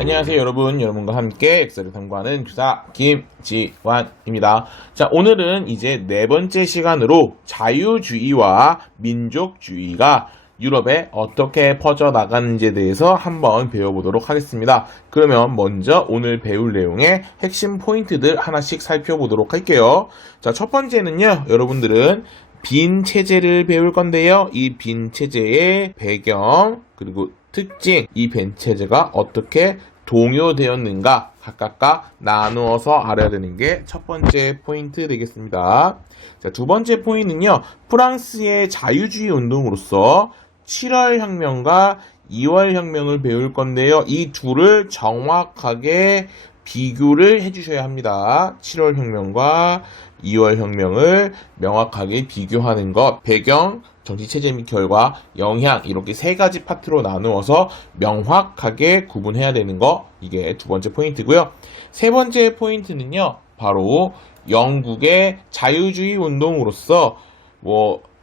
안녕하세요 여러분과 함께 엑셀을 탐구하는 주사 김지환입니다. 자, 오늘은 이제 네 번째 시간으로 자유주의와 민족주의가 유럽에 어떻게 퍼져나가는지에 대해서 한번 배워보도록 하겠습니다. 그러면 먼저 오늘 배울 내용의 핵심 포인트들 하나씩 살펴보도록 할게요. 자, 첫 번째는요, 여러분들은 빈 체제를 배울 건데요. 이 빈 체제의 배경, 그리고 특징, 이 빈 체제가 어떻게 동요되었는가 각각과 나누어서 알아야 되는 게 첫 번째 포인트 되겠습니다. 자, 두 번째 포인트는요, 프랑스의 자유주의 운동으로서 7월 혁명과 2월 혁명을 배울 건데요. 이 둘을 정확하게 비교를 해주셔야 합니다. 7월 혁명과 2월 혁명을 명확하게 비교하는 것, 배경, 정치체제 및 결과, 영향, 이렇게 세 가지 파트로 나누어서 명확하게 구분해야 되는 거, 이게 두 번째 포인트고요. 세 번째 포인트는요, 바로 영국의 자유주의 운동으로서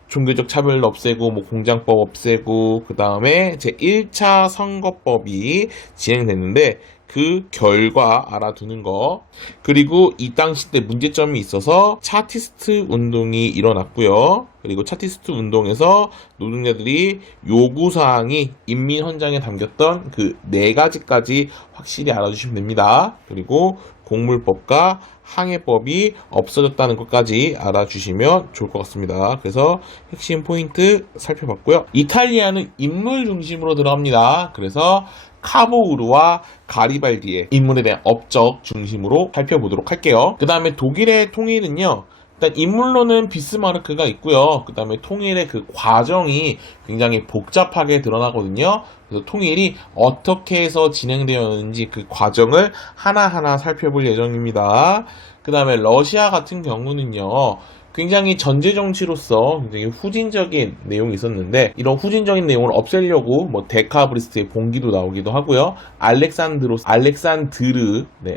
종교적 차별을 없애고 공장법 없애고 그 다음에 제1차 선거법이 진행됐는데 그 결과 알아두는 거, 그리고 이 당시 때 문제점이 있어서 차티스트 운동이 일어났고요. 그리고 차티스트 운동에서 노동자들이 요구사항이 인민헌장에 담겼던 그 네 가지까지 확실히 알아주시면 됩니다. 그리고 공물법과 항해법이 없어졌다는 것까지 알아주시면 좋을 것 같습니다. 그래서 핵심 포인트 살펴봤고요. 이탈리아는 인물 중심으로 들어갑니다. 그래서 카보우르와 가리발디의 인물에 대한 업적 중심으로 살펴보도록 할게요. 그 다음에 독일의 통일은요, 일단 인물로는 비스마르크가 있고요. 그 다음에 통일의 그 과정이 굉장히 복잡하게 드러나거든요. 그래서 통일이 어떻게 해서 진행되었는지 그 과정을 하나하나 살펴볼 예정입니다. 그 다음에 러시아 같은 경우는요, 굉장히 전제 정치로서 굉장히 후진적인 내용이 있었는데, 이런 후진적인 내용을 없애려고 데카브리스트의 봉기도 나오기도 하고요.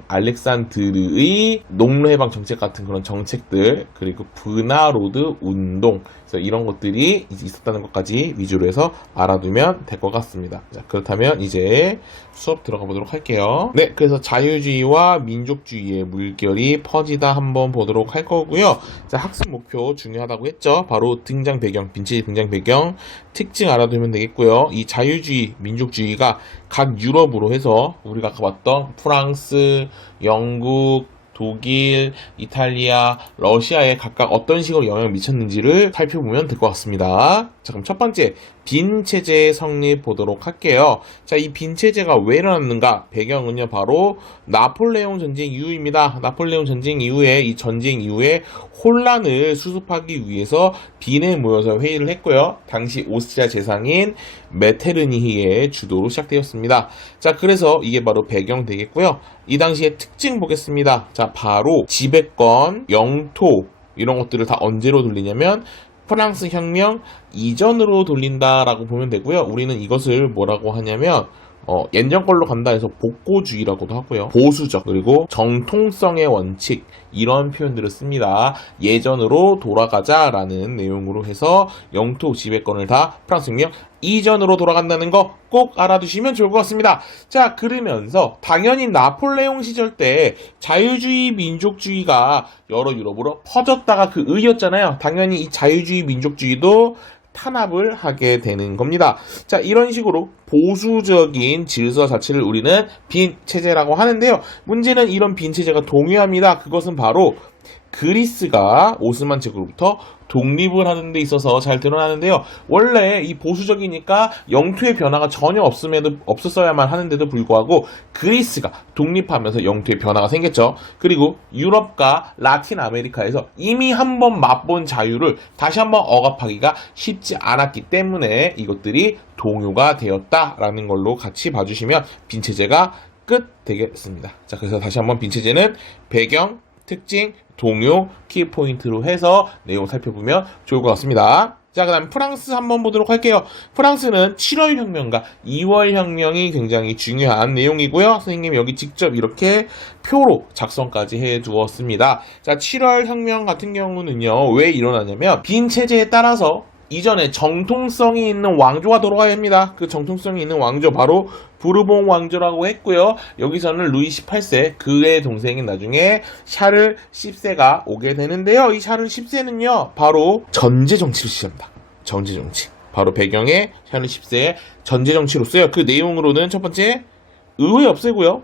알렉산드르의 농로 해방 정책 같은 그런 정책들, 그리고 브나로드 운동, 그래서 이런 것들이 있었다는 것까지 위주로 해서 알아두면 될 것 같습니다. 자, 그렇다면 이제 수업 들어가 보도록 할게요. 네, 그래서 자유주의와 민족주의의 물결이 퍼지다 한번 보도록 할 거고요. 자, 학습 목표 중요하다고 했죠. 바로 등장 배경, 빈체제 등장 배경, 특징 알아두면 되겠고요. 이 자유주의, 민족주의가 각 유럽으로 해서 우리가 아까 봤던 프랑스, 영국, 독일, 이탈리아, 러시아에 각각 어떤 식으로 영향을 미쳤는지를 살펴보면 될 것 같습니다. 자, 그럼 첫 번째, 빈 체제의 성립 보도록 할게요. 자, 이 빈 체제가 왜 일어났는가? 배경은요, 바로 나폴레옹 전쟁 이후입니다. 나폴레옹 전쟁 이후에, 이 전쟁 이후에 혼란을 수습하기 위해서 빈에 모여서 회의를 했고요. 당시 오스트리아 제상인 메테르니히의 주도로 시작되었습니다. 자, 그래서 이게 바로 배경 되겠고요. 이 당시의 특징 보겠습니다. 자, 바로 지배권, 영토, 이런 것들을 다 언제로 돌리냐면 프랑스 혁명 이전으로 돌린다라고 보면 되고요. 우리는 이것을 뭐라고 하냐면 옛전 걸로 간다 해서 복고주의라고도 하고요. 보수적, 그리고 정통성의 원칙, 이런 표현들을 씁니다. 예전으로 돌아가자라는 내용으로 해서 영토 지배권을 다 프랑스 혁명 이전으로 돌아간다는 거 꼭 알아두시면 좋을 것 같습니다. 자, 그러면서 당연히 나폴레옹 시절 때 자유주의 민족주의가 여러 유럽으로 퍼졌다가 그 의였잖아요. 당연히 이 자유주의 민족주의도 탄압을 하게 되는 겁니다. 자, 이런 식으로 보수적인 질서 자체를 우리는 빈 체제라고 하는데요. 문제는 이런 빈 체제가 동요합니다. 그것은 바로 그리스가 오스만 제국으로부터 독립을 하는 데 있어서 잘 드러나는데요. 원래 이 보수적이니까 영토의 변화가 전혀 없었어야만 하는데도 불구하고 그리스가 독립하면서 영토의 변화가 생겼죠. 그리고 유럽과 라틴 아메리카에서 이미 한번 맛본 자유를 다시 한번 억압하기가 쉽지 않았기 때문에 이것들이 동요가 되었다라는 걸로 같이 봐주시면 빈체제가 끝 되겠습니다. 자, 그래서 다시 한번 빈체제는 배경, 특징, 동요, 키포인트로 해서 내용 살펴보면 좋을 것 같습니다. 자, 그 다음 프랑스 한번 보도록 할게요. 프랑스는 7월 혁명과 2월 혁명이 굉장히 중요한 내용이고요. 선생님이 여기 직접 이렇게 표로 작성까지 해두었습니다. 자, 7월 혁명 같은 경우는요, 왜 일어나냐면 빈 체제에 따라서 이전에 정통성이 있는 왕조가 돌아와야 합니다. 그 정통성이 있는 왕조 바로 부르봉 왕조라고 했고요. 여기서는 루이 18세 그의 동생인 나중에 샤를 10세가 오게 되는데요. 이 샤를 10세는요 바로 전제 정치를 시작합니다. 전제 정치. 바로 배경에 샤를 10세의 전제 정치로 쓰여. 그 내용으로는 첫 번째 의회 없애고요.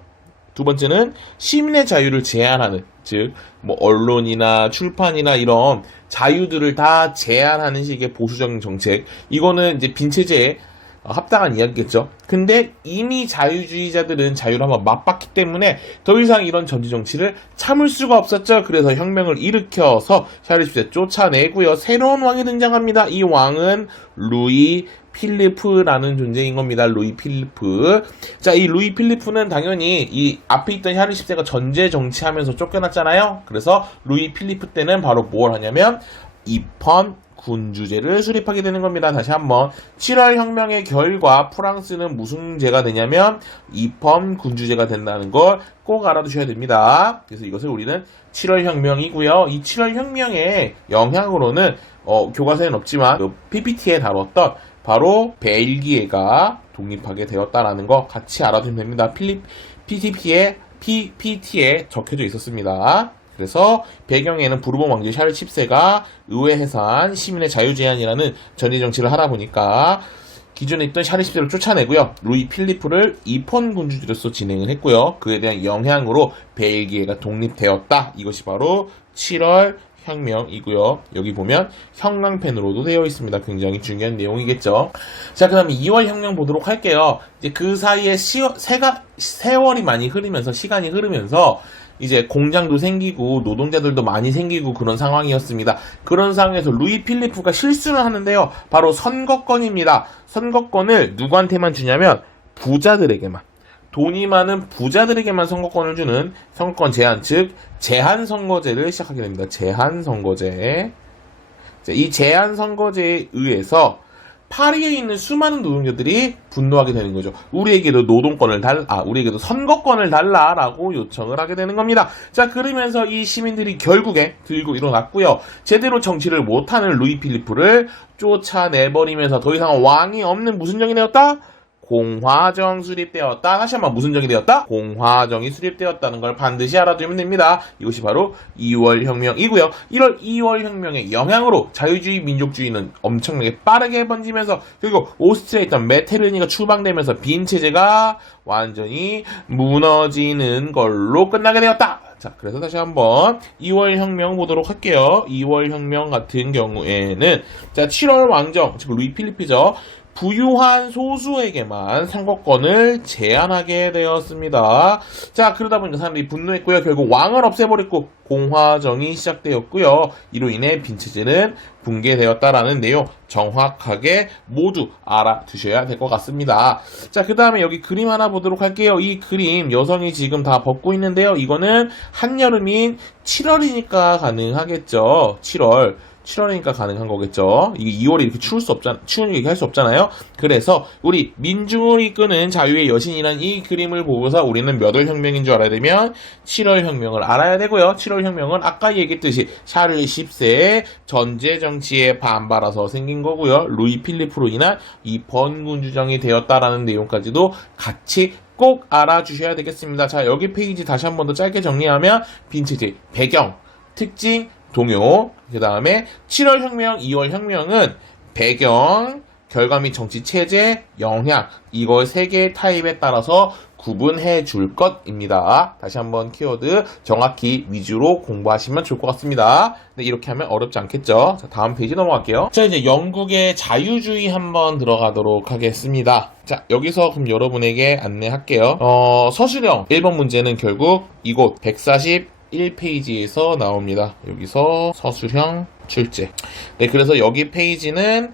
두 번째는 시민의 자유를 제한하는, 즉 뭐 언론이나 출판이나 이런 자유들을 다 제한하는 식의 보수적인 정책. 이거는 이제 빈체제에 합당한 이야기겠죠. 근데 이미 자유주의자들은 자유를 한번 맛봤기 때문에 더 이상 이런 전제 정치를 참을 수가 없었죠. 그래서 혁명을 일으켜서 샤를 10세 쫓아내고요. 새로운 왕이 등장합니다. 이 왕은 루이 필리프라는 존재인 겁니다. 루이 필리프. 자, 이 루이 필리프는 당연히 이 앞에 있던 샤를 10세가 전제 정치하면서 쫓겨났잖아요. 그래서 루이 필리프 때는 바로 뭘 하냐면 입헌 군주제를 수립하게 되는 겁니다. 다시 한번 7월 혁명의 결과 프랑스는 무슨 제가 되냐면 입헌 군주제가 된다는 걸 꼭 알아두셔야 됩니다. 그래서 이것을 우리는 7월 혁명이고요. 이 7월 혁명의 영향으로는 교과서에는 없지만 그 PPT에 다뤘던 바로 벨기에가 독립하게 되었다라는 거 같이 알아두면 됩니다. PPT에 적혀져 있었습니다. 그래서 배경에는 부르봉 왕제 샤를 10세가 의회 해산, 시민의 자유 제한이라는 전제 정치를 하다 보니까 기존에 있던 샤를 10세를 쫓아내고요. 루이 필리프를 입헌 군주제로서 진행을 했고요. 그에 대한 영향으로 벨기에가 독립되었다. 이것이 바로 7월 혁명이고요. 여기 보면 형광펜으로도 되어 있습니다. 굉장히 중요한 내용이겠죠. 자, 그 다음에 2월 혁명 보도록 할게요. 이제 그 사이에 세월이 많이 흐르면서, 시간이 흐르면서 이제 공장도 생기고 노동자들도 많이 생기고 그런 상황이었습니다. 그런 상황에서 루이 필리프가 실수를 하는데요. 바로 선거권입니다. 선거권을 누구한테만 주냐면 부자들에게만, 돈이 많은 부자들에게만 선거권을 주는 선거권 제한, 즉 제한선거제를 시작하게 됩니다. 제한선거제. 이 제한선거제에 의해서 파리에 있는 수많은 노동자들이 분노하게 되는 거죠. 우리에게도 우리에게도 선거권을 달라라고 요청을 하게 되는 겁니다. 자, 그러면서 이 시민들이 결국에 들고 일어났고요. 제대로 정치를 못하는 루이 필리프를 쫓아내버리면서 더 이상 왕이 없는 무슨 정이 되었다? 공화정 수립되었다. 다시 한번 무슨 정이 되었다? 공화정이 수립되었다는 걸 반드시 알아두면 됩니다. 이것이 바로 2월 혁명이고요. 2월 혁명의 영향으로 자유주의 민족주의는 엄청나게 빠르게 번지면서 그리고 오스트리아에 있던 메테르니가 추방되면서 빈체제가 완전히 무너지는 걸로 끝나게 되었다. 자, 그래서 다시 한번 2월 혁명 보도록 할게요. 2월 혁명 같은 경우에는 자, 7월 왕정, 즉 루이 필리프죠. 부유한 소수에게만 선거권을 제한하게 되었습니다. 자, 그러다 보니까 사람들이 분노했고요. 결국 왕을 없애버렸고 공화정이 시작되었고요. 이로 인해 빈체제는 붕괴되었다라는 내용 정확하게 모두 알아두셔야 될 것 같습니다. 자, 그 다음에 여기 그림 하나 보도록 할게요. 이 그림 여성이 지금 다 벗고 있는데요. 이거는 한여름인 7월이니까 가능하겠죠. 7월이니까 가능한 거겠죠. 이게 2월에 이렇게 추운 얘기 할 수 없잖아요. 그래서 우리 민중을 이끄는 자유의 여신이란 이 그림을 보고서 우리는 몇 월 혁명인 줄 알아야 되면 7월 혁명을 알아야 되고요. 7월 혁명은 아까 얘기했듯이 샤를 10세의 전제 정치에 반발해서 생긴 거고요. 루이 필리프로 인한 이 번군주정이 되었다라는 내용까지도 같이 꼭 알아주셔야 되겠습니다. 자, 여기 페이지 다시 한 번 더 짧게 정리하면 빈체제, 배경, 특징, 동요, 그 다음에 7월 혁명, 2월 혁명은 배경, 결과 및 정치 체제, 영향, 이걸 3개의 타입에 따라서 구분해 줄 것입니다. 다시 한번 키워드 정확히 위주로 공부하시면 좋을 것 같습니다. 네, 이렇게 하면 어렵지 않겠죠? 자, 다음 페이지 넘어갈게요. 자, 이제 영국의 자유주의 한번 들어가도록 하겠습니다. 자, 여기서 그럼 여러분에게 안내할게요. 서술형 1번 문제는 결국 이곳 141페이지에서 나옵니다. 여기서 서술형 출제. 네, 그래서 여기 페이지는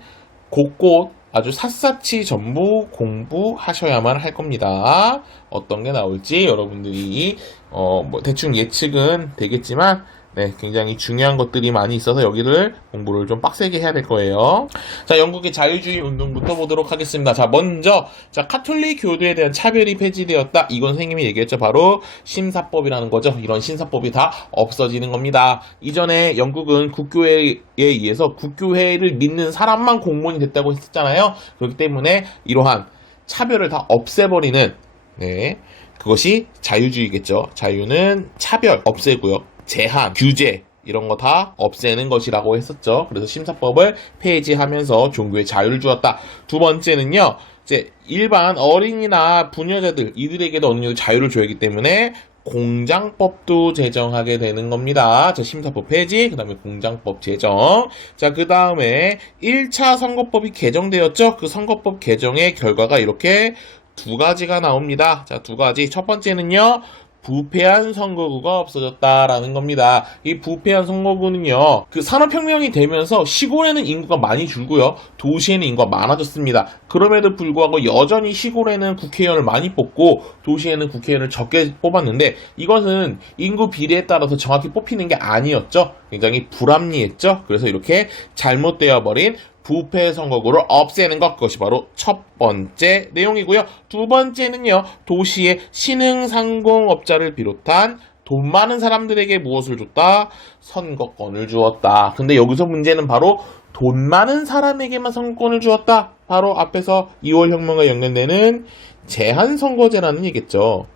곳곳 아주 샅샅이 전부 공부하셔야만 할 겁니다. 어떤 게 나올지 여러분들이 뭐 대충 예측은 되겠지만 네, 굉장히 중요한 것들이 많이 있어서 여기를 공부를 좀 빡세게 해야 될 거예요. 자, 영국의 자유주의 운동부터 보도록 하겠습니다. 자, 먼저, 자, 카톨릭 교도에 대한 차별이 폐지되었다. 이건 선생님이 얘기했죠. 바로 심사법이라는 거죠. 이런 심사법이 다 없어지는 겁니다. 이전에 영국은 국교회에 의해서 국교회를 믿는 사람만 공무원이 됐다고 했었잖아요. 그렇기 때문에 이러한 차별을 다 없애버리는, 네, 그것이 자유주의겠죠. 자유는 차별 없애고요. 제한, 규제 이런 거 다 없애는 것이라고 했었죠. 그래서 심사법을 폐지하면서 종교의 자유를 주었다. 두 번째는요. 이제 일반 어린이나 부녀자들 이들에게도 어느 정도 자유를 줘야하기 때문에 공장법도 제정하게 되는 겁니다. 자, 심사법 폐지, 그 다음에 공장법 제정. 자, 그 다음에 1차 선거법이 개정되었죠. 그 선거법 개정의 결과가 이렇게 두 가지가 나옵니다. 자, 두 가지. 첫 번째는요. 부패한 선거구가 없어졌다라는 겁니다. 이 부패한 선거구는요, 그 산업혁명이 되면서 시골에는 인구가 많이 줄고요, 도시에는 인구가 많아졌습니다. 그럼에도 불구하고 여전히 시골에는 국회의원을 많이 뽑고 도시에는 국회의원을 적게 뽑았는데 이것은 인구 비례에 따라서 정확히 뽑히는 게 아니었죠. 굉장히 불합리했죠. 그래서 이렇게 잘못되어 버린 부패 선거구를 없애는 것, 그것이 바로 첫 번째 내용이고요. 두 번째는요, 도시의 신흥상공업자를 비롯한 돈 많은 사람들에게 무엇을 줬다? 선거권을 주었다. 근데 여기서 문제는 바로 돈 많은 사람에게만 선거권을 주었다. 바로 앞에서 2월 혁명과 연결되는 제한선거제라는 얘기겠죠.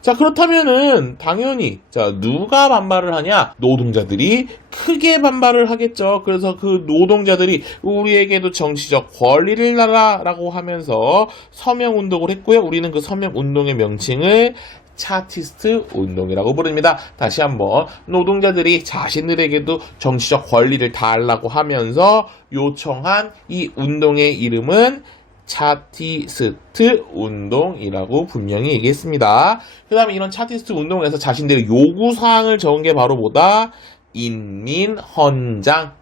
자, 그렇다면은 당연히 자, 누가 반발을 하냐? 노동자들이 크게 반발을 하겠죠. 그래서 그 노동자들이 우리에게도 정치적 권리를 달라라고 하면서 서명운동을 했고요. 우리는 그 서명운동의 명칭을 차티스트 운동이라고 부릅니다. 다시 한번 노동자들이 자신들에게도 정치적 권리를 달라고 하면서 요청한 이 운동의 이름은 차티스트 운동이라고 분명히 얘기했습니다. 그 다음에 이런 차티스트 운동에서 자신들의 요구사항을 적은 게 바로 뭐다? 인민헌장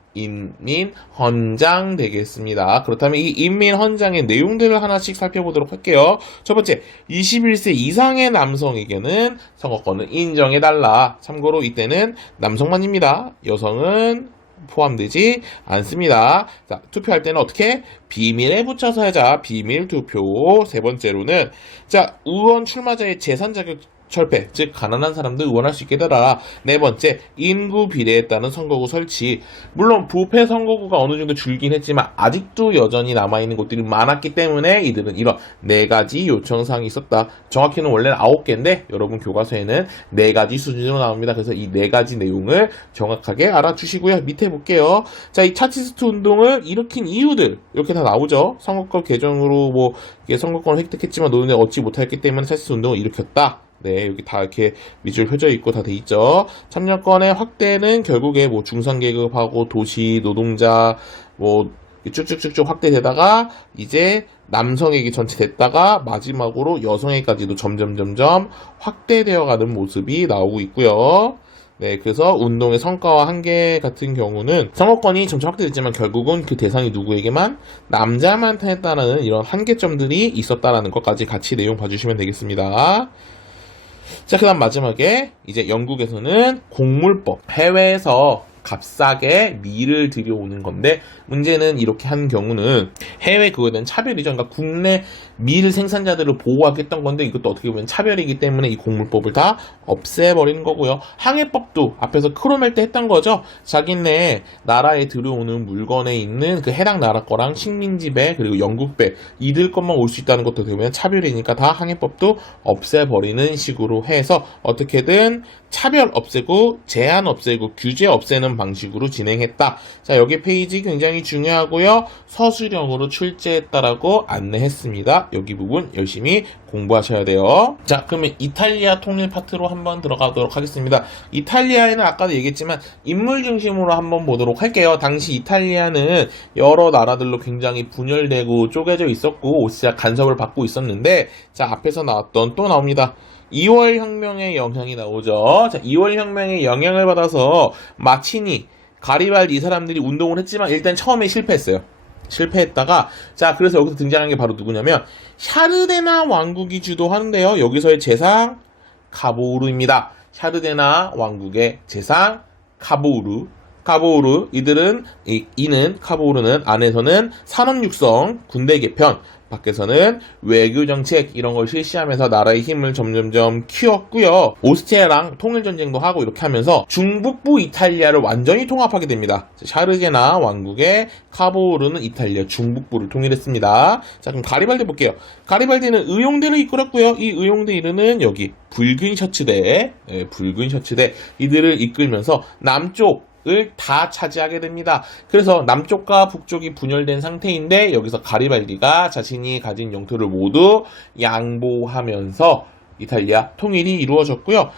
되겠습니다. 그렇다면 이 인민헌장의 내용들을 하나씩 살펴보도록 할게요. 첫 번째, 21세 이상의 남성에게는 선거권을 인정해달라. 참고로 이때는 남성만입니다. 여성은 포함되지 않습니다. 자, 투표할 때는 어떻게? 비밀에 붙여서 하자. 비밀 투표. 세 번째로는 자, 의원 출마자의 재산 자격 철폐, 즉 가난한 사람도 의원할 수 있게 되라. 네 번째, 인구 비례에 따른 선거구 설치. 물론 부패 선거구가 어느 정도 줄긴 했지만 아직도 여전히 남아있는 곳들이 많았기 때문에 이들은 이런 네 가지 요청사항이 있었다. 정확히는 원래는 9개인데 여러분 교과서에는 네 가지 수준으로 나옵니다. 그래서 이 네 가지 내용을 정확하게 알아주시고요. 밑에 볼게요. 자, 이 차티스트 운동을 일으킨 이유들 이렇게 다 나오죠. 선거법 개정으로 뭐 선거권을 획득했지만 노동자 얻지 못했기 때문에 차티스트 운동을 일으켰다. 네, 여기 다 이렇게 밑줄 펴져 있고 다 돼 있죠. 참여권의 확대는 결국에 뭐 중산계급하고 도시, 노동자, 뭐 쭉쭉쭉쭉 확대되다가 이제 남성에게 전체 됐다가 마지막으로 여성에게까지도 점점 확대되어 가는 모습이 나오고 있고요. 네, 그래서 운동의 성과와 한계 같은 경우는 선거권이 점차 확대됐지만 결국은 그 대상이 누구에게만 남자만 했다는 이런 한계점들이 있었다라는 것까지 같이 내용 봐주시면 되겠습니다. 자, 그 다음 마지막에 이제 영국에서는 곡물법, 해외에서 값싸게 밀을 들여오는 건데 문제는 이렇게 한 경우는 해외 그거에 대한 차별이죠. 그러니까 국내 밀 생산자들을 보호하겠다는 건데 이것도 어떻게 보면 차별이기 때문에 이 곡물법을 다 없애버리는 거고요. 항해법도 앞에서 크로멜 때 했던 거죠. 자기네 나라에 들여오는 물건에 있는 그 해당 나라 거랑 식민지배 그리고 영국배 이들 것만 올 수 있다는 것도 되면 차별이니까 다 항해법도 없애버리는 식으로 해서 어떻게든 차별 없애고 제한 없애고 규제 없애는 방식으로 진행했다. 자, 여기 페이지 굉장히 중요하고요. 서술형으로 출제했다라고 안내했습니다. 여기 부분 열심히 공부하셔야 돼요. 자, 그러면 이탈리아 통일 파트로 한번 들어가도록 하겠습니다. 이탈리아에는 아까도 얘기했지만 인물 중심으로 한번 보도록 할게요. 당시 이탈리아는 여러 나라들로 굉장히 분열되고 쪼개져 있었고 오스트리아 간섭을 받고 있었는데 자, 앞에서 나왔던 또 나옵니다. 2월 혁명의 영향이 나오죠. 자, 2월 혁명의 영향을 받아서 마치니, 가리발디 이 사람들이 운동을 했지만 일단 처음에 실패했다가 자, 그래서 여기서 등장한 게 바로 누구냐면 샤르데나 왕국이 주도하는데요. 여기서의 재상 가보르입니다. 샤르데나 왕국의 재상 카보우르 이들은 이는 카보우르는 안에서는 산업 육성, 군대 개편, 밖에서는 외교 정책 이런 걸 실시하면서 나라의 힘을 점점점 키웠고요. 오스트리아랑 통일 전쟁도 하고 이렇게 하면서 중북부 이탈리아를 완전히 통합하게 됩니다. 샤르게나 왕국의 카보우르는 이탈리아 중북부를 통일했습니다. 자, 그럼 가리발디 볼게요. 가리발디는 의용대를 이끌었고요. 이 의용대 이르는 여기 붉은 셔츠대 이들을 이끌면서 남쪽을 다 차지하게 됩니다. 그래서 남쪽과 북쪽이 분열된 상태인데 여기서 가리발디가 자신이 가진 영토를 모두 양보하면서 이탈리아 통일이 이루어졌고요.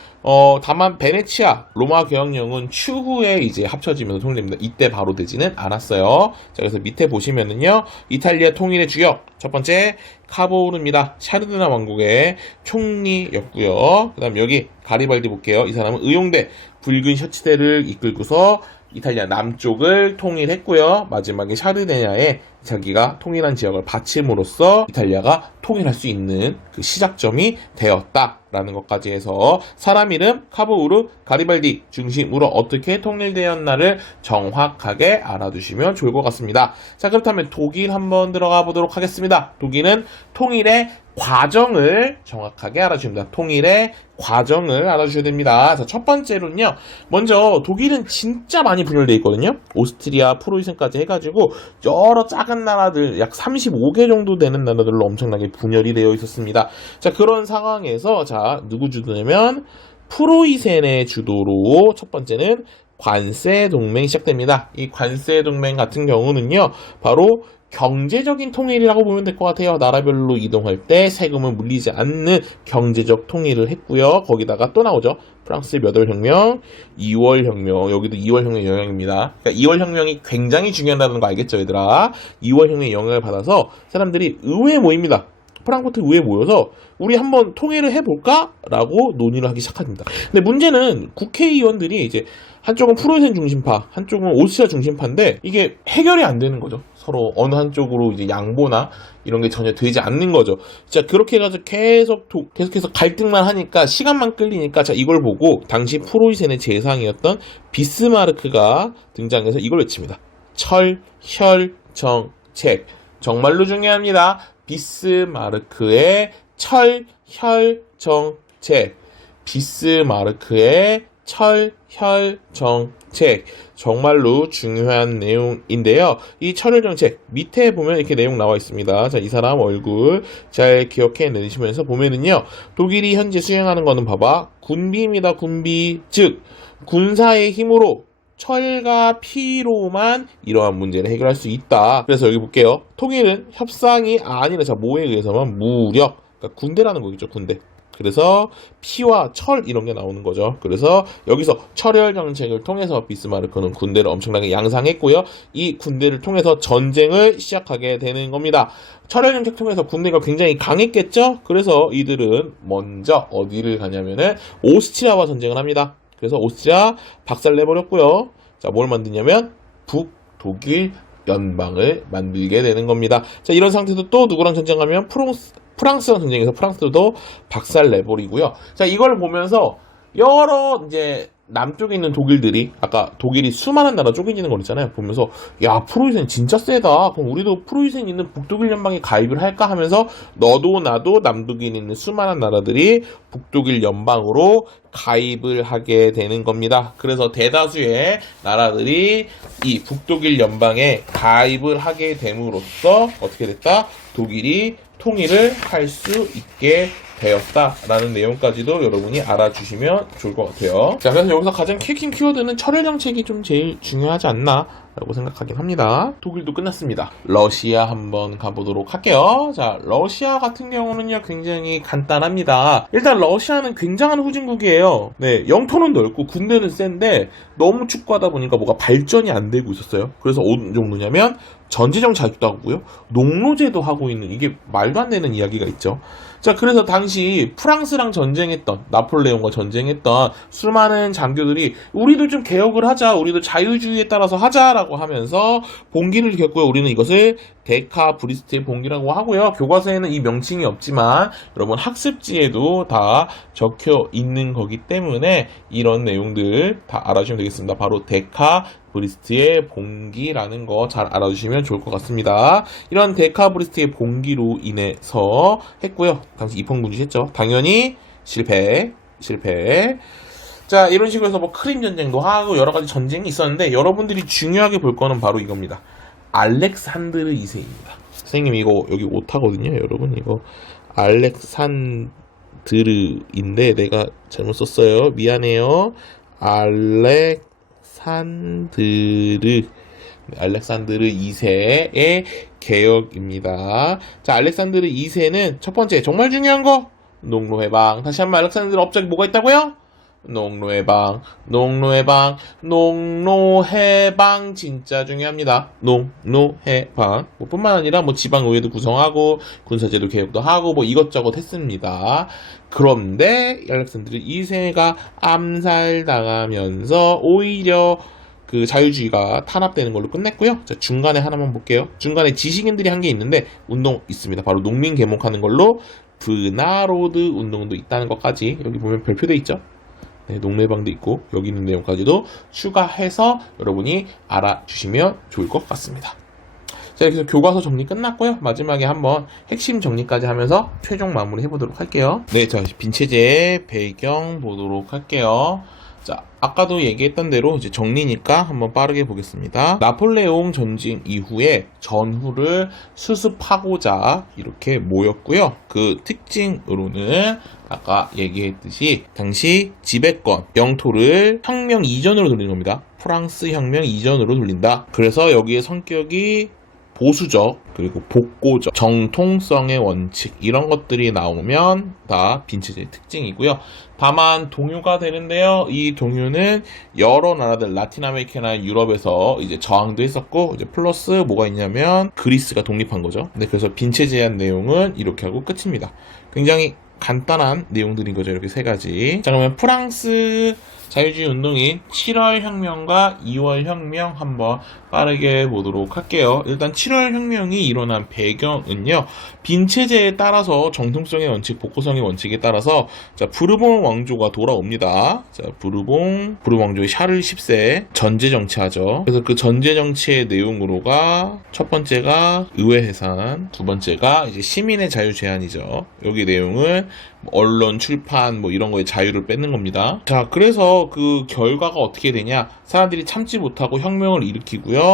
다만 베네치아 로마 교황령은 추후에 이제 합쳐지면서 통일됩니다. 이때 바로 되지는 않았어요. 자, 그래서 밑에 보시면은요, 이탈리아 통일의 주역 첫 번째 카보우르입니다. 샤르드나 왕국의 총리였고요. 그다음 여기 가리발디 볼게요. 이 사람은 의용대 붉은 셔츠대를 이끌고서 이탈리아 남쪽을 통일했고요. 마지막에 샤르데냐에 자기가 통일한 지역을 바침으로써 이탈리아가 통일할 수 있는 그 시작점이 되었다라는 것까지 해서 사람 이름 카보우르 가리발디 중심으로 어떻게 통일되었나를 정확하게 알아두시면 좋을 것 같습니다. 자, 그렇다면 독일 한번 들어가 보도록 하겠습니다. 독일은 통일의 과정을 정확하게 알아줍니다. 통일의 과정을 알아주셔야 됩니다. 자, 첫 번째로는요, 먼저 독일은 진짜 많이 분열되어 있거든요. 오스트리아, 프로이센까지 해가지고 여러 작은 나라들, 약 35개 정도 되는 나라들로 엄청나게 분열이 되어 있었습니다. 자, 그런 상황에서 자, 누구 주도냐면 프로이센의 주도로 첫 번째는 관세 동맹이 시작됩니다. 이 관세 동맹 같은 경우는요, 바로 경제적인 통일이라고 보면 될 것 같아요. 나라별로 이동할 때 세금을 물리지 않는 경제적 통일을 했고요. 거기다가 또 나오죠. 프랑스의 몇 월 혁명, 2월 혁명. 여기도 2월 혁명의 영향입니다. 그러니까 2월 혁명이 굉장히 중요하다는 거 알겠죠, 얘들아? 2월 혁명의 영향을 받아서 사람들이 의회에 모입니다. 프랑크푸르트 의회에 모여서 우리 한번 통일을 해볼까? 라고 논의를 하기 시작합니다. 근데 문제는 국회의원들이 이제 한쪽은 프로이센 중심파, 한쪽은 오스트리아 중심파인데 이게 해결이 안 되는 거죠. 서로 어느 한쪽으로 이제 양보나 이런 게 전혀 되지 않는 거죠. 자, 그렇게 해가지고 계속해서 갈등만 하니까 시간만 끌리니까 자, 이걸 보고 당시 프로이센의 재상이었던 비스마르크가 등장해서 이걸 외칩니다. 철혈정책. 정말로 중요합니다. 비스마르크의 철혈정책. 비스마르크의 철혈정책. 정말로 중요한 내용인데요. 이 철혈정책 밑에 보면 이렇게 내용 나와 있습니다. 자, 이 사람 얼굴 잘 기억해 내시면서 보면은요, 독일이 현재 수행하는 거는 봐봐, 군비입니다. 군비. 즉 군사의 힘으로 철과 피로만 이러한 문제를 해결할 수 있다. 그래서 여기 볼게요. 통일은 협상이 아니라 자, 뭐에 의해서만 무력, 그러니까 군대라는 거겠죠. 군대. 그래서 피와 철 이런 게 나오는 거죠. 그래서 여기서 철혈 정책을 통해서 비스마르크는 군대를 엄청나게 양상했고요. 이 군대를 통해서 전쟁을 시작하게 되는 겁니다. 철혈 정책 통해서 군대가 굉장히 강했겠죠. 그래서 이들은 먼저 어디를 가냐면은 오스트리아와 전쟁을 합니다. 그래서 오스트리아 박살내버렸고요. 자, 뭘 만드냐면 북독일 연방을 만들게 되는 겁니다. 자, 이런 상태도 또 누구랑 전쟁하면 프랑스랑 전쟁에서 프랑스도 박살내버리고요. 자, 이걸 보면서 여러 이제 남쪽에 있는 독일들이 아까 독일이 수많은 나라 쪼개지는 거 있잖아요. 보면서 야, 프로이센 진짜 세다. 그럼 우리도 프로이센 있는 북독일 연방에 가입을 할까 하면서 너도 나도 남독일에 있는 수많은 나라들이 북독일 연방으로 가입을 하게 되는 겁니다. 그래서 대다수의 나라들이 이 북독일 연방에 가입을 하게 됨으로써 어떻게 됐다? 독일이 통일을 할 수 있게 되었다라는 내용까지도 여러분이 알아주시면 좋을 것 같아요. 자, 그래서 여기서 가장 킬킹 키워드는 철회 정책이 좀 제일 중요하지 않나 라고 생각하긴 합니다. 독일도 끝났습니다. 러시아 한번 가보도록 할게요. 자, 러시아 같은 경우는요, 굉장히 간단합니다. 일단 러시아는 굉장한 후진국이에요. 네, 영토는 넓고 군대는 센데 너무 축구하다 보니까 뭐가 발전이 안 되고 있었어요. 그래서 어느 정도냐면 전지정 자유도 하고요, 농노제도 하고 있는, 이게 말도 안 되는 이야기가 있죠. 자, 그래서 당시 프랑스랑 전쟁했던, 나폴레옹과 전쟁했던 수많은 장교들이 우리도 좀 개혁을 하자, 우리도 자유주의에 따라서 하자라고 하면서 봉기를 겪고요. 우리는 이것을 데카브리스트의 봉기라고 하고요. 교과서에는 이 명칭이 없지만 여러분 학습지에도 다 적혀 있는 거기 때문에 이런 내용들 다 알아주시면 되겠습니다. 바로 데카브리스트의 봉기라는 거 잘 알아주시면 좋을 것 같습니다. 이런 데카브리스트의 봉기로 인해서 했고요. 당시 입헌군주시 했죠. 당연히 실패. 자, 이런 식으로 해서 뭐 크림 전쟁도 하고 여러 가지 전쟁이 있었는데 여러분들이 중요하게 볼 거는 바로 이겁니다. 알렉산드르 2세입니다. 선생님 이거 여기 오타거든요. 여러분 이거 알렉산드르인데 내가 잘못 썼어요. 미안해요. 알렉산드르 2세의 개혁입니다. 자, 알렉산드르 2세는 첫 번째 정말 중요한 거 농로해방. 다시 한번 알렉산드르 업적이 뭐가 있다고요? 농로해방 진짜 중요합니다. 농로해방 뿐만 아니라 뭐 지방의회도 구성하고 군사제도 개혁도 하고 뭐 이것저것 했습니다. 그런데 알렉산드르 2세가 암살당하면서 오히려 그 자유주의가 탄압되는 걸로 끝냈고요. 자, 중간에 하나만 볼게요. 중간에 지식인들이 한 게 있는데 운동 있습니다. 바로 농민 계몽하는 걸로 브나로드 운동도 있다는 것까지 여기 보면 별표돼 있죠. 네, 농내방도 있고 여기 있는 내용까지도 추가해서 여러분이 알아주시면 좋을 것 같습니다. 자, 이렇게 해서 교과서 정리 끝났고요. 마지막에 한번 핵심 정리까지 하면서 최종 마무리 해보도록 할게요. 네, 자, 빈체제의 배경 보도록 할게요. 자, 아까도 얘기했던 대로 이제 정리니까 한번 빠르게 보겠습니다. 나폴레옹 전쟁 이후에 전후를 수습하고자 이렇게 모였고요. 그 특징으로는 아까 얘기했듯이 당시 지배권, 영토를 혁명 이전으로 돌리는 겁니다. 프랑스 혁명 이전으로 돌린다. 그래서 여기에 성격이 보수적, 그리고 복고적, 정통성의 원칙 이런 것들이 나오면 다 빈체제의 특징이고요. 다만 동요가 되는데요. 이 동요는 여러 나라들 라틴 아메리카나 유럽에서 이제 저항도 했었고 이제 플러스 뭐가 있냐면 그리스가 독립한 거죠. 네, 그래서 빈체제한 내용은 이렇게 하고 끝입니다. 굉장히 간단한 내용들인 거죠. 이렇게 세 가지. 자, 그러면 프랑스 자유주의 운동인 7월 혁명과 2월 혁명 한번 빠르게 보도록 할게요. 일단 7월 혁명이 일어난 배경은요. 빈체제에 따라서 정통성의 원칙, 복고성의 원칙에 따라서 자, 부르봉 왕조가 돌아옵니다. 자, 부르봉 왕조의 샤를 10세 전제 정치하죠. 그래서 그 전제 정치의 내용으로가 첫 번째가 의회 해산, 두 번째가 이제 시민의 자유 제한이죠. 여기 내용은 언론, 출판 뭐 이런 거에 자유를 뺏는 겁니다. 자, 그래서 그 결과가 어떻게 되냐? 사람들이 참지 못하고 혁명을 일으키고요.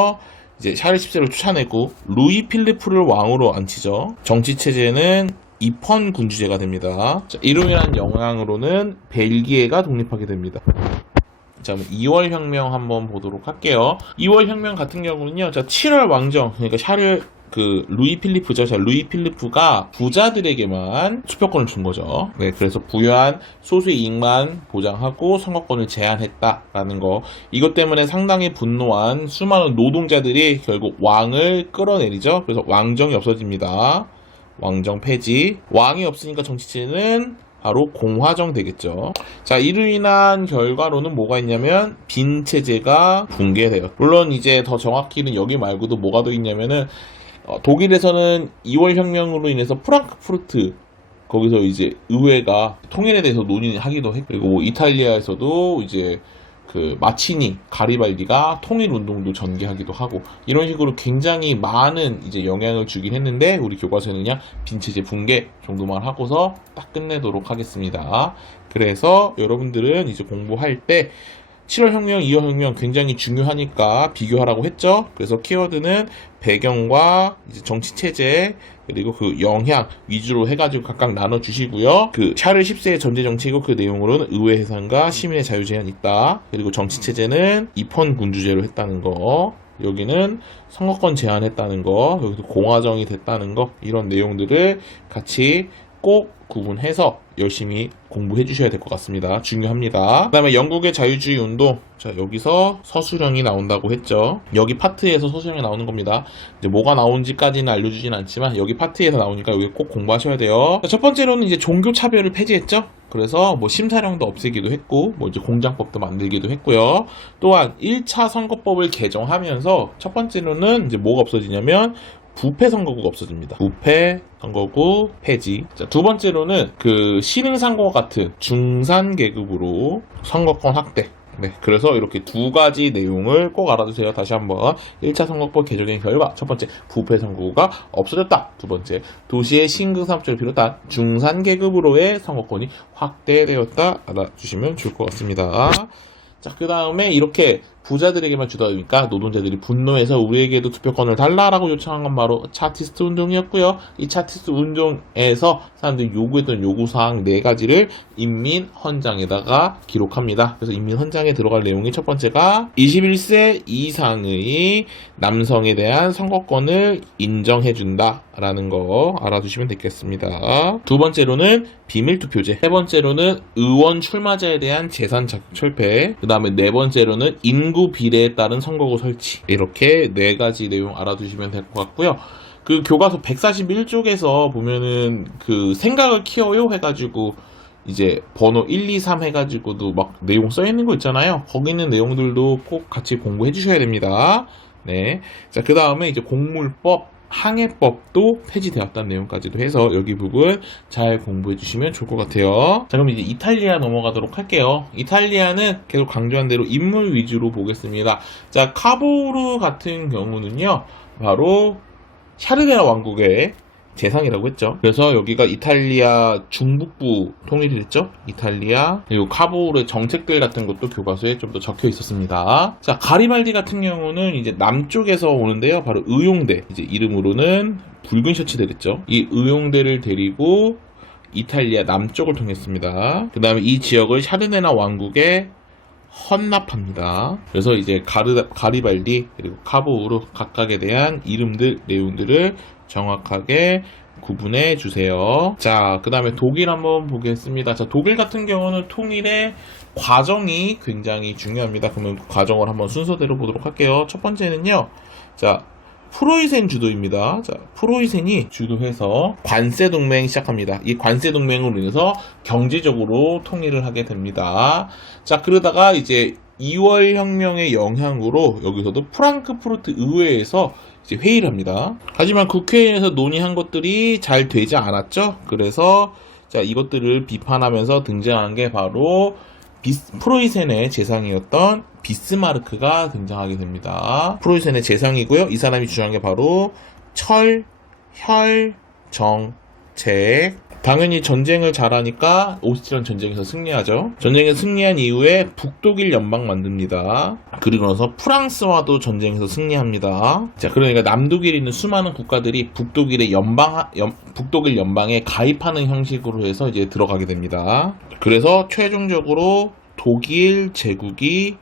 이제 샤를 10세를 쫓아내고 루이 필리프를 왕으로 앉히죠. 정치 체제는 입헌 군주제가 됩니다. 자, 이로 인한 영향으로는 벨기에가 독립하게 됩니다. 자, 2월 혁명 한번 보도록 할게요. 2월 혁명 같은 경우는요. 자, 7월 왕정, 그러니까 샤를 루이 필리프죠. 자, 루이 필리프가 부자들에게만 투표권을 준 거죠. 네, 그래서 부유한 소수의 이익만 보장하고 선거권을 제한했다라는 거. 이것 때문에 상당히 분노한 수많은 노동자들이 결국 왕을 끌어내리죠. 그래서 왕정이 없어집니다. 왕정 폐지. 왕이 없으니까 정치체는 바로 공화정 되겠죠. 자, 이로 인한 결과로는 뭐가 있냐면 빈체제가 붕괴돼요. 물론 이제 더 정확히는 여기 말고도 뭐가 더 있냐면은 독일에서는 2월 혁명으로 인해서 프랑크푸르트 거기서 이제 의회가 통일에 대해서 논의하기도 했고, 그리고 이탈리아에서도 이제 그 마치니, 가리발디가 통일 운동도 전개하기도 하고 이런 식으로 굉장히 많은 이제 영향을 주긴 했는데 우리 교과서는 그냥 빈체제 붕괴 정도만 하고서 딱 끝내도록 하겠습니다. 그래서 여러분들은 이제 공부할 때 7월 혁명, 2월 혁명 굉장히 중요하니까 비교하라고 했죠. 그래서 키워드는 배경과 이제 정치 체제 그리고 그 영향 위주로 해가지고 각각 나눠주시고요. 그 샤를 10세의 전제 정치이고 그 내용으로는 의회 해산과 시민의 자유 제한 있다. 그리고 정치 체제는 입헌 군주제로 했다는 거. 여기는 선거권 제한했다는 거. 여기서 공화정이 됐다는 거. 이런 내용들을 같이 꼭 구분해서 열심히 공부해 주셔야 될 것 같습니다. 중요합니다. 그 다음에 영국의 자유주의 운동. 자, 여기서 서술형이 나온다고 했죠. 여기 파트에서 서술형이 나오는 겁니다. 이제 뭐가 나온지까지는 알려주진 않지만 여기 파트에서 나오니까 여기 꼭 공부하셔야 돼요. 자, 첫 번째로는 이제 종교 차별을 폐지했죠. 그래서 뭐 심사령도 없애기도 했고 뭐 이제 공장법도 만들기도 했고요. 또한 1차 선거법을 개정하면서 첫 번째로는 이제 뭐가 없어지냐면 부패 선거구가 없어집니다. 부패 선거구 폐지. 자, 두 번째로는 그 신흥상과 같은 중산 계급으로 선거권 확대. 네, 그래서 이렇게 두 가지 내용을 꼭 알아두세요. 다시 한번 1차 선거법 개정의 결과 첫 번째, 부패 선거구가 없어졌다. 두 번째, 도시의 신흥사업체를 비롯한 중산 계급으로의 선거권이 확대되었다. 알아주시면 좋을 것 같습니다. 자, 그 다음에 이렇게 부자들에게만 주다 보니까 노동자들이 분노해서 우리에게도 투표권을 달라라고 요청한 건 바로 차티스트 운동이었고요. 이 차티스트 운동에서 사람들이 요구했던 요구사항 4가지를 인민헌장에다가 기록합니다. 그래서 인민헌장에 들어갈 내용이 첫 번째가 21세 이상의 남성에 대한 선거권을 인정해준다 라는 거 알아두시면 되겠습니다. 두 번째로는 비밀투표제, 세 번째로는 의원 출마자에 대한 재산 자격 철폐, 그 다음에 네 번째로는 인구 비례에 따른 선거구 설치. 이렇게 4가지 내용 알아두시면 될 것 같고요. 그 교과서 141쪽에서 보면은 그 생각을 키워요 해가지고 이제 번호 1, 2, 3 해가지고도 막 내용 써있는 거 있잖아요. 거기 있는 내용들도 꼭 같이 공부해 주셔야 됩니다. 네. 자, 그 다음에 이제 공물법, 항해법도 폐지되었다는 내용까지도 해서 여기 부분 잘 공부해 주시면 좋을 것 같아요. 자, 그럼 이제 이탈리아 넘어가도록 할게요. 이탈리아는 계속 강조한 대로 인물 위주로 보겠습니다. 자, 카보르 같은 경우는요, 바로 샤르데나 왕국의 재상이라고 했죠. 그래서 여기가 이탈리아 중북부 통일이 됐죠. 이탈리아, 그리고 카보르의 정책들 같은 것도 교과서에 좀 더 적혀 있었습니다. 자, 가리발디 같은 경우는 이제 남쪽에서 오는데요. 바로 의용대, 이제 이름으로는 붉은 셔츠들 있죠. 이 의용대를 데리고 이탈리아 남쪽을 통했습니다. 그 다음에 이 지역을 샤르데나 왕국에 헌납합니다. 그래서 이제 가리발디 그리고 카보르 각각에 대한 이름들, 내용들을 정확하게 구분해 주세요. 자, 그 다음에 독일 한번 보겠습니다. 자, 독일 같은 경우는 통일의 과정이 굉장히 중요합니다. 그러면 그 과정을 한번 순서대로 보도록 할게요. 첫 번째는요, 자, 프로이센 주도입니다. 자, 프로이센이 주도해서 관세 동맹 시작합니다. 이 관세 동맹으로 인해서 경제적으로 통일을 하게 됩니다. 자, 그러다가 이제 2월 혁명의 영향으로 여기서도 프랑크푸르트 의회에서 이제 회의를 합니다. 하지만 국회에서 논의한 것들이 잘 되지 않았죠. 그래서 자, 이것들을 비판하면서 등장한 게 바로 프로이센의 재상이었던 비스마르크가 등장하게 됩니다. 프로이센의 재상이고요. 이 사람이 주장한 게 바로 철, 혈, 정책. 당연히 전쟁을 잘하니까 오스트리아 전쟁에서 승리하죠. 전쟁에 승리한 이후에 북독일 연방 만듭니다. 그리고 나서 프랑스와도 전쟁에서 승리합니다. 자, 그러니까 남독일에 있는 수많은 국가들이 북독일 연방에 가입하는 형식으로 해서 이제 들어가게 됩니다. 그래서 최종적으로 독일 제국이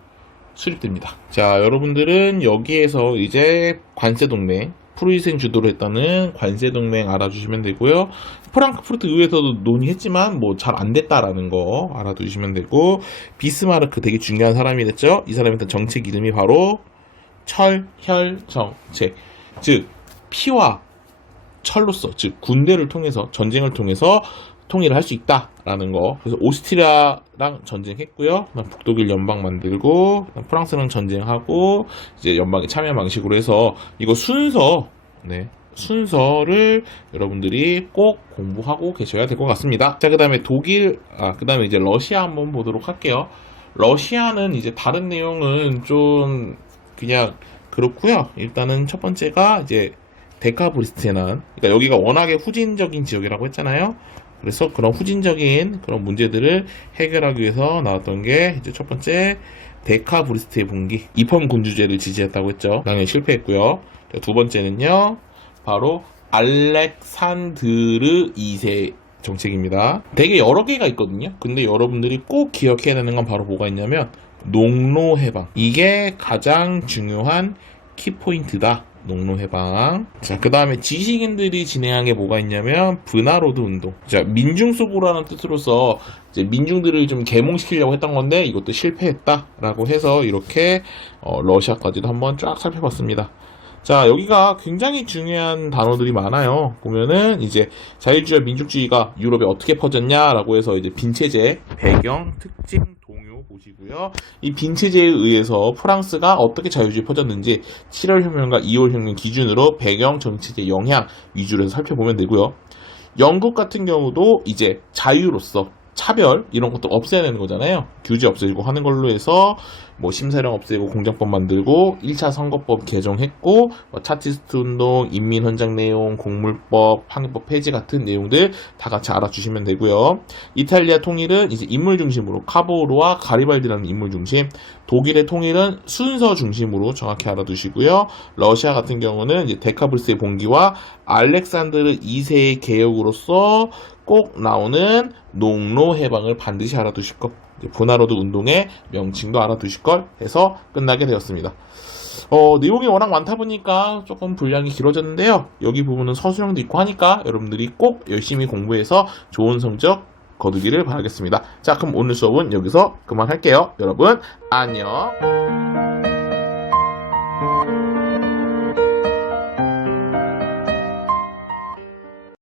수립됩니다. 자, 여러분들은 여기에서 이제 관세동맹, 프로이센 주도로 했다는 관세동맹 알아주시면 되고요. 프랑크푸르트 의회에서도 논의했지만 뭐 잘 안 됐다라는 거 알아두시면 되고, 비스마르크 되게 중요한 사람이 됐죠. 이 사람이 했던 정책 이름이 바로 철, 혈, 정책. 즉 피와 철로서, 즉 군대를 통해서, 전쟁을 통해서 통일을 할 수 있다라는 거. 그래서 오스트리아랑 전쟁했고요. 북독일 연방 만들고, 프랑스랑 전쟁하고, 이제 연방에 참여 방식으로 해서 이거 순서를 여러분들이 꼭 공부하고 계셔야 될 것 같습니다. 자, 그 다음에 그 다음에 이제 러시아 한번 보도록 할게요. 러시아는 이제 다른 내용은 좀 그냥 그렇고요. 일단은 첫 번째가 이제 데카브리스테난, 그러니까 여기가 워낙에 후진적인 지역이라고 했잖아요. 그래서 그런 후진적인 그런 문제들을 해결하기 위해서 나왔던 게 이제 첫 번째 데카브리스트의 분기, 이펌 군주제를 지지했다고 했죠. 당연히 실패했고요. 두 번째는요, 바로 알렉산드르 2세 정책입니다. 되게 여러 개가 있거든요. 근데 여러분들이 꼭 기억해야 되는 건 바로 뭐가 있냐면 농노 해방. 이게 가장 중요한 키포인트다. 농노 해방. 자, 그 다음에 지식인들이 진행한 게 뭐가 있냐면 브나로드 운동. 자, 민중 속으로라는 뜻으로서 이제 민중들을 좀 계몽시키려고 했던 건데 이것도 실패했다라고 해서 이렇게 러시아까지도 한번 쫙 살펴봤습니다. 자, 여기가 굉장히 중요한 단어들이 많아요. 보면은 이제 자유주의와 민족주의가 유럽에 어떻게 퍼졌냐라고 해서 이제 빈체제, 배경, 특징, 동요 보시고요. 이 빈체제에 의해서 프랑스가 어떻게 자유주의 퍼졌는지 7월 혁명과 2월 혁명 기준으로 배경, 정치제, 영향 위주로 해서 살펴보면 되고요. 영국 같은 경우도 이제 자유로서 차별 이런 것도 없애야되는 거잖아요. 규제 없애고 하는 걸로 해서 뭐 심사령 없애고 공작법 만들고 1차 선거법 개정했고 뭐 차티스트 운동, 인민헌장 내용, 공물법, 항해법 폐지 같은 내용들 다 같이 알아주시면 되고요. 이탈리아 통일은 이제 인물 중심으로 카보르와 가리발디라는 인물 중심, 독일의 통일은 순서 중심으로 정확히 알아두시고요. 러시아 같은 경우는 이제 데카블스의 봉기와 알렉산드르 2세의 개혁으로서 꼭 나오는 농로 해방을 반드시 알아두실 것, 분화로드 운동의 명칭도 알아두실 걸 해서 끝나게 되었습니다. 내용이 워낙 많다 보니까 조금 분량이 길어졌는데요. 여기 부분은 서술형도 있고 하니까 여러분들이 꼭 열심히 공부해서 좋은 성적 거두기를 바라겠습니다. 자, 그럼 오늘 수업은 여기서 그만할게요. 여러분, 안녕.